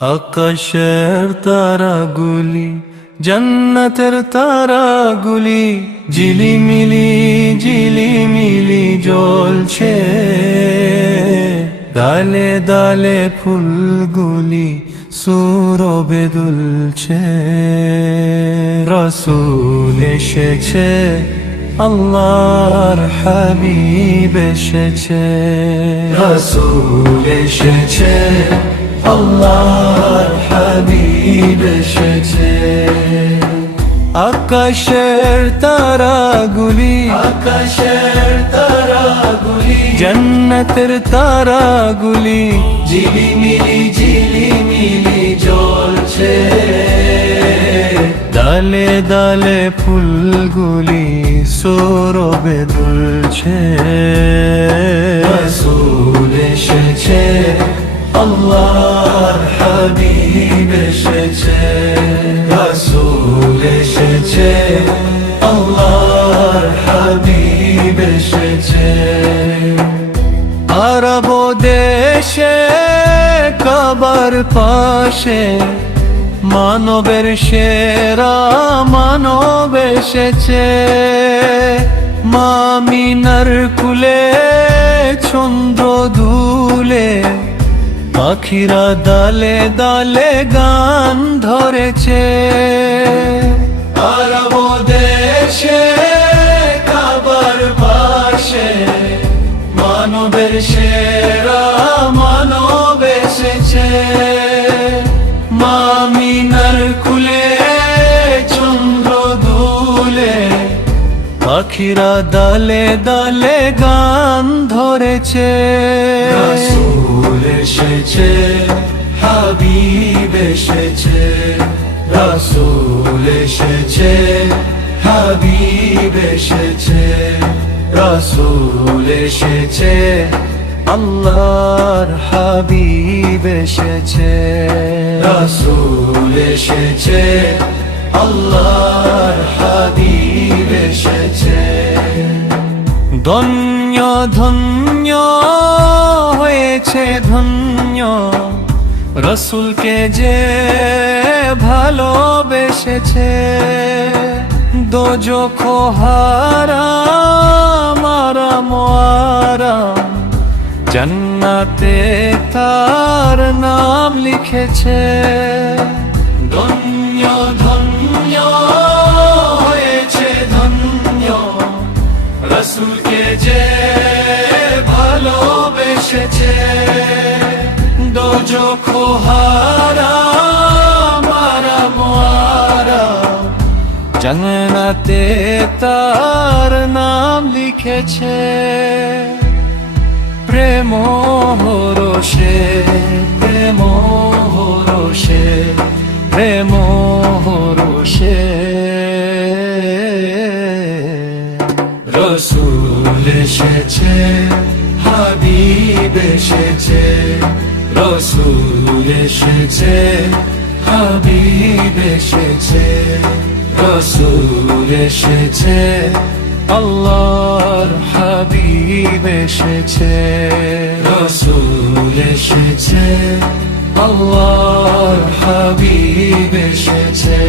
আকাশের তারাগুলি জান্নাতের তারাগুলি ঝিলিমিলি ঝিলিমিলি জ্বলছে, ডালে ডালে ফুলগুলি সুরবে দুলছে। রাসূল এসেছে, আল্লাহর হাবিব এসেছে। রাসূল এসেছে, আল্লাহর হাবিব এসেছে। আকাশের তারাগুলি জান্নাতের তারাগুলি ঝিলিমিলি ঝিলিমিলি জ্বলছে, ডালে ডালে ফুলগুলি সৌরভে দুলছে। রাসূল এসেছে, আল্লাহর হাবিব এসেছে। রাসূল এসেছে, আল্লাহর হাবিব এসেছে। আরব দেশে কাবার পাশে মানবের সেরা মানব এসেছে। মামিনার কুলে ছন্দ দুলে পাখিরা ডালে ডালে গান ধরেছে। আরব দেশে কাবার পাশে মানবের সেরা মানব এসেছে। মামিনার কুলে চন্দ্র দুলে পাখিরা ডালে ডালে গান ধরেছে। রাসূল এসেছে, হাবিব এসেছে। রাসূল এসেছে, হাবিব এসেছে। রাসূল এসেছে, আল্লাহর হাবিব এসেছে। রাসূল এসেছে, আল্লাহর হাবিব এসেছে। ধন্য ধন্য হয়েছে ধন্য রাসূলকে যে ভালোবেসেছে। দোজখ হারাম আরাম আরাম জান্নাতে তার নাম লিখেছে। ধন্য ধন্য হয়েছে ধন্য রাসূলকে যে ভালোবেসেছে। দোজখ হারাম আরাম আরাম জান্নাতে তার নাম লিখেছে। প্রেম হরষে প্রেম হরষে প্রেম হরষে রাসূল এসেছে, হাবিব এসেছে। রাসূল এসেছে, হাবিব এসেছে। রাসূল এসেছে, আল্লাহর হাবিব এসেছে। রাসূল এসেছে, আল্লাহর হাবিব এসেছে।